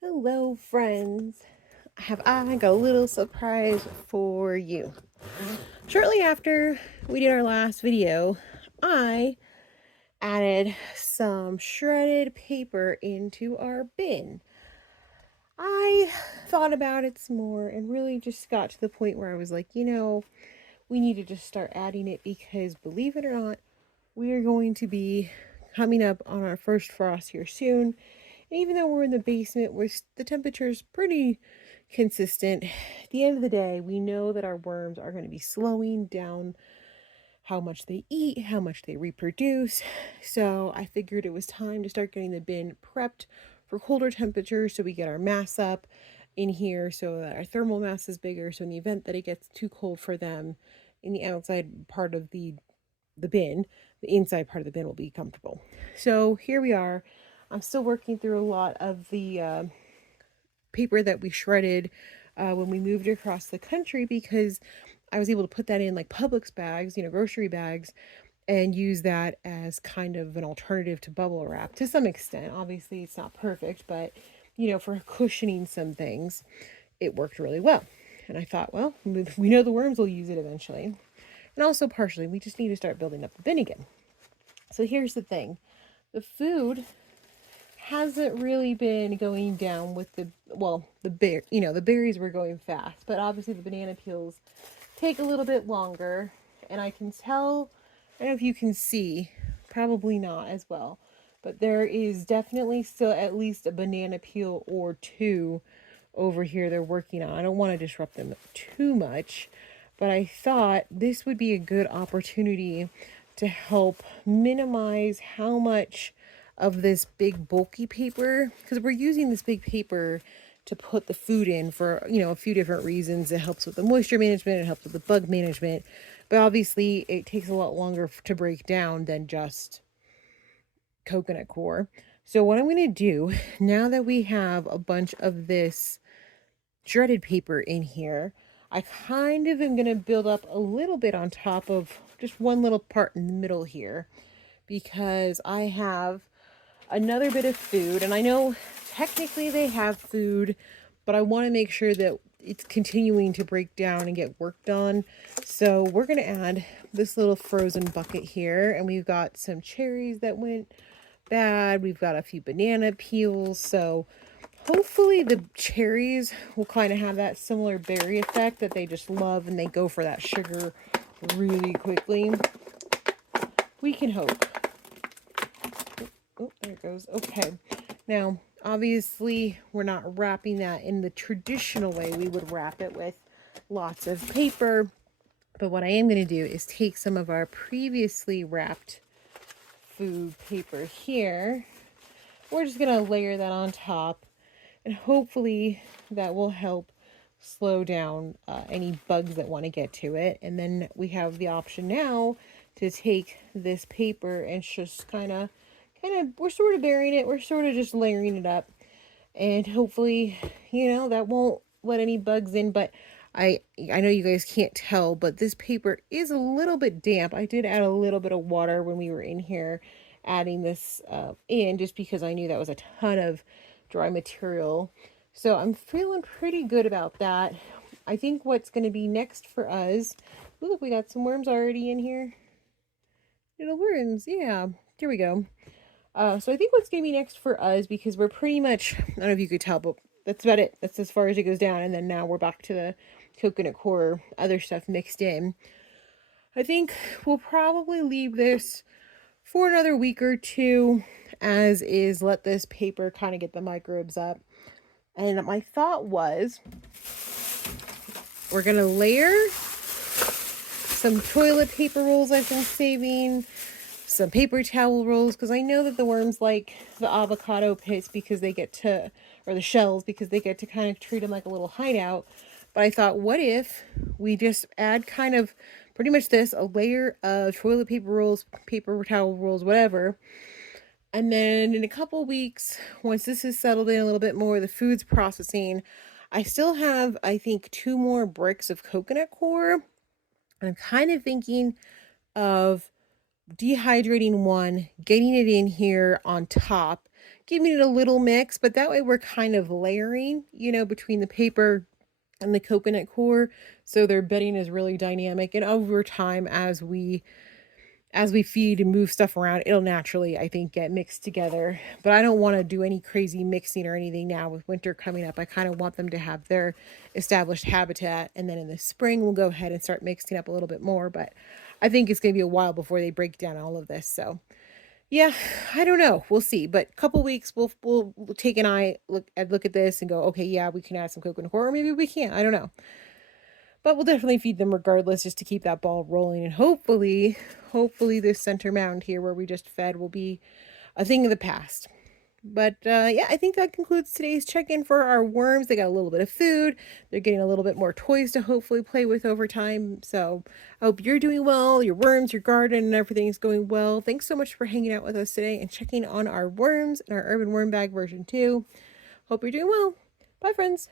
Hello, friends. I got a little surprise for you. Shortly after we did our last video, I added some shredded paper into our bin. I thought about it some more and really just got to the point where I was like, we need to just start adding it because believe it or not, we are going to be coming up on our first frost here soon. And even though we're in the basement, where the temperature's pretty consistent, at the end of the day, we know that our worms are going to be slowing down how much they eat, how much they reproduce. So I figured it was time to start getting the bin prepped for colder temperatures so we get our mass up in here so that our thermal mass is bigger. So in the event that it gets too cold for them in the outside part of the bin, the inside part of the bin will be comfortable. So here we are. I'm still working through a lot of the paper that we shredded when we moved across the country because I was able to put that in like Publix bags, grocery bags, and use that as kind of an alternative to bubble wrap to some extent. Obviously, it's not perfect, but for cushioning some things, it worked really well. And I thought, well, we know the worms will use it eventually. And also, partially, we just need to start building up the bin again. So here's the thing, the food hasn't really been going down with the berries were going fast, but obviously the banana peels take a little bit longer. And I can tell, I don't know if you can see, probably not as well, but there is definitely still at least a banana peel or two over here they're working on. I don't want to disrupt them too much, but I thought this would be a good opportunity to help minimize how much of this big bulky paper, because we're using this big paper to put the food in for a few different reasons. It helps with the moisture management, it helps with the bug management, but obviously it takes a lot longer to break down than just coconut coir. So what I'm going to do now that we have a bunch of this shredded paper in here, I kind of am going to build up a little bit on top of just one little part in the middle here because I have another bit of food, and I know technically they have food, but I want to make sure that it's continuing to break down and get worked on. So we're going to add this little frozen bucket here, and we've got some cherries that went bad. We've got a few banana peels, so hopefully the cherries will kind of have that similar berry effect that they just love and they go for that sugar really quickly. We can hope. Oh, there it goes. Okay. Now, obviously, we're not wrapping that in the traditional way we would wrap it with lots of paper. But what I am going to do is take some of our previously wrapped food paper here. We're just going to layer that on top. And hopefully that will help slow down any bugs that want to get to it. And then we have the option now to take this paper and just we're sort of burying it. We're sort of just layering it up. And hopefully, that won't let any bugs in. But I know you guys can't tell, but this paper is a little bit damp. I did add a little bit of water when we were in here adding this in just because I knew that was a ton of dry material. So I'm feeling pretty good about that. I think what's going to be next for us, look, we got some worms already in here. Little worms, yeah, here we go. So I think what's going to be next for us, because we're pretty much, I don't know if you could tell, but that's about it. That's as far as it goes down. And then now we're back to the coconut coir, other stuff mixed in. I think we'll probably leave this for another week or two as is, let this paper kind of get the microbes up. And my thought was we're going to layer some toilet paper rolls I've been saving, some paper towel rolls, because I know that the worms like the avocado pits because they get to, or the shells, because they get to kind of treat them like a little hideout. But I thought, what if we just add kind of pretty much this, a layer of toilet paper rolls, paper towel rolls, whatever. And then in a couple weeks, once this is settled in a little bit more, the food's processing, I still have, I think, 2 more bricks of coconut coir. I'm kind of thinking of dehydrating one, getting it in here on top, giving it a little mix, but that way we're kind of layering, you know, between the paper and the coconut core. So their bedding is really dynamic. And over time, as we feed and move stuff around, it'll naturally, I think, get mixed together. But I don't want to do any crazy mixing or anything now with winter coming up. I kind of want them to have their established habitat. And then in the spring, we'll go ahead and start mixing up a little bit more. But I think it's going to be a while before they break down all of this. So yeah, I don't know. We'll see. But a couple weeks, we'll take an eye look at this and go, okay, yeah, we can add some coconut coir, or maybe we can't. I don't know. But we'll definitely feed them regardless, just to keep that ball rolling. And hopefully this center mound here where we just fed will be a thing of the past. But yeah, I think that concludes today's check-in for our worms. They got a little bit of food. They're getting a little bit more toys to hopefully play with over time. So I hope you're doing well, your worms, your garden, and everything is going well. Thanks so much for hanging out with us today and checking on our worms and our urban worm bag version 2. Hope you're doing well. Bye, friends.